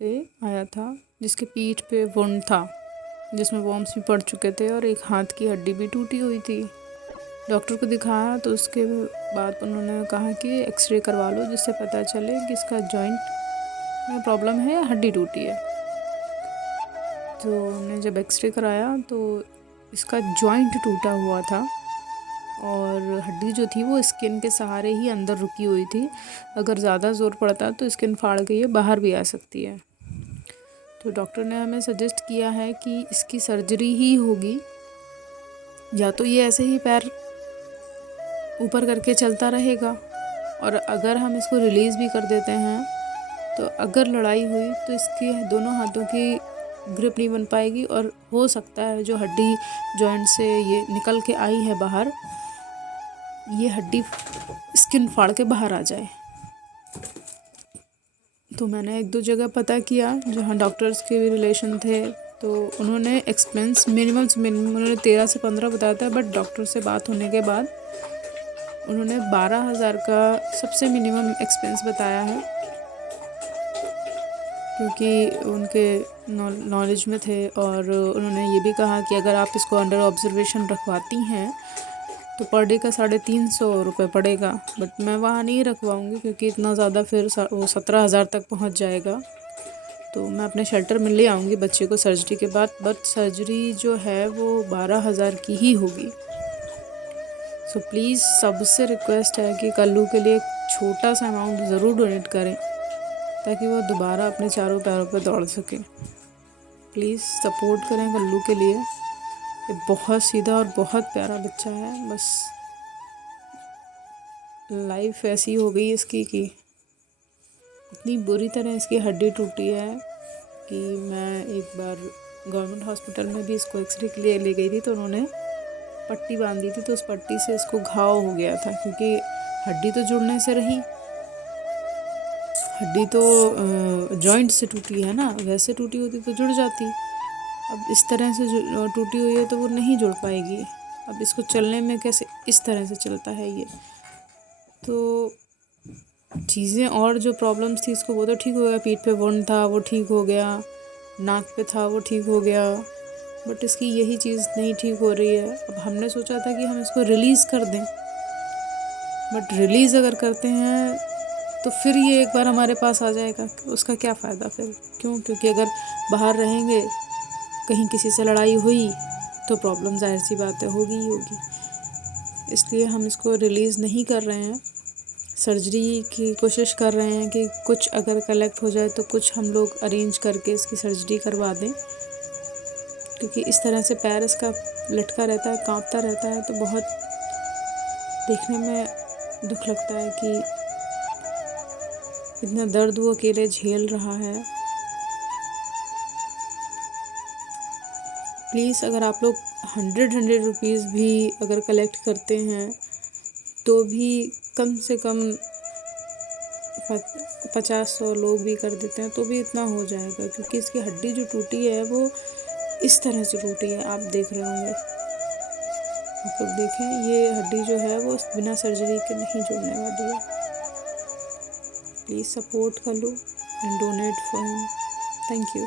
से आया था, जिसके पीठ पे वुंड था, जिसमें वॉर्म्स भी पड़ चुके थे और एक हाथ की हड्डी भी टूटी हुई थी। डॉक्टर को दिखाया तो उसके बाद उन्होंने कहा कि एक्सरे करवा लो, जिससे पता चले कि इसका जॉइंट में प्रॉब्लम है या हड्डी टूटी है। तो हमने जब एक्सरे कराया तो इसका जॉइंट टूटा हुआ था और हड्डी जो थी वो स्किन के सहारे ही अंदर रुकी हुई थी। अगर ज़्यादा ज़ोर पड़ता तो स्किन फाड़ के ये बाहर भी आ सकती है। तो डॉक्टर ने हमें सजेस्ट किया है कि इसकी सर्जरी ही होगी, या तो ये ऐसे ही पैर ऊपर करके चलता रहेगा, और अगर हम इसको रिलीज़ भी कर देते हैं तो अगर लड़ाई हुई तो इसकी दोनों हाथों की ग्रिप नहीं बन पाएगी और हो सकता है जो हड्डी जॉइंट से ये निकल के आई है बाहर, ये हड्डी स्किन फाड़ के बाहर आ जाए। तो मैंने 1-2 जगह पता किया जहाँ डॉक्टर्स के भी रिलेशन थे, तो उन्होंने एक्सपेंस मिनिमम से मिनिमम उन्होंने 13 से 15 बताया था, बट डॉक्टर से बात होने के बाद उन्होंने 12,000 का सबसे मिनिमम एक्सपेंस बताया है, क्योंकि उनके नॉलेज में थे। और उन्होंने ये भी कहा कि अगर आप इसको अंडर ऑब्जर्वेशन रखवाती हैं तो पर डे का 350 रुपये पड़ेगा, बट मैं वहाँ नहीं रखवाऊँगी क्योंकि इतना ज़्यादा फिर वो 17,000 तक पहुँच जाएगा। तो मैं अपने शेल्टर में ले आऊँगी बच्चे को सर्जरी के बाद, बट सर्जरी जो है वो 12,000 की ही होगी। सो प्लीज़ सबसे रिक्वेस्ट है कि कल्लू के लिए छोटा सा अमाउंट ज़रूर डोनेट करें ताकि वो दोबारा अपने चारों पैरों पर दौड़ सके। प्लीज़ सपोर्ट करें कल्लू के लिए। ये बहुत सीधा और बहुत प्यारा बच्चा है, बस लाइफ ऐसी हो गई इसकी कि इतनी बुरी तरह इसकी हड्डी टूटी है कि मैं एक बार गवर्नमेंट हॉस्पिटल में भी इसको एक्सरे के लिए ले गई थी, तो उन्होंने पट्टी बांधी थी, तो उस पट्टी से इसको घाव हो गया था, क्योंकि हड्डी तो जुड़ने से रही, हड्डी तो जॉइंट से टूटी है ना, वैसे टूटी होती तो जुड़ जाती। अब इस तरह से टूटी हुई है तो वो नहीं जुड़ पाएगी। अब इसको चलने में कैसे इस तरह से चलता है ये, तो चीज़ें और जो प्रॉब्लम्स थी इसको वो तो ठीक हो गया, पीठ पे वुंड था वो ठीक हो गया, नाक पे था वो ठीक हो गया, बट इसकी यही चीज़ नहीं ठीक हो रही है। अब हमने सोचा था कि हम इसको रिलीज़ कर दें, बट रिलीज़ अगर करते हैं तो फिर ये एक बार हमारे पास आ जाएगा, उसका क्या फ़ायदा फिर? क्यों? क्योंकि अगर बाहर रहेंगे, कहीं किसी से लड़ाई हुई तो प्रॉब्लम ज़ाहिर सी बात है होगी ही होगी। इसलिए हम इसको रिलीज़ नहीं कर रहे हैं, सर्जरी की कोशिश कर रहे हैं कि कुछ अगर कलेक्ट हो जाए तो कुछ हम लोग अरेंज करके इसकी सर्जरी करवा दें, क्योंकि इस तरह से पैर इसका लटका रहता है, कांपता रहता है, तो बहुत देखने में दुख लगता है कि इतना दर्द वो अकेले झेल रहा है। प्लीज़ अगर आप लोग 100 रुपीज़ भी अगर कलेक्ट करते हैं तो भी कम से कम 50-100 लोग भी कर देते हैं तो भी इतना हो जाएगा, क्योंकि इसकी हड्डी जो टूटी है वो इस तरह से टूटी है, आप देख रहे होंगे, आप लोग देखें, ये हड्डी जो है वो बिना सर्जरी के नहीं जुड़ने वाली है। प्लीज़ सपोर्ट कर लो and donate for him. Thank you.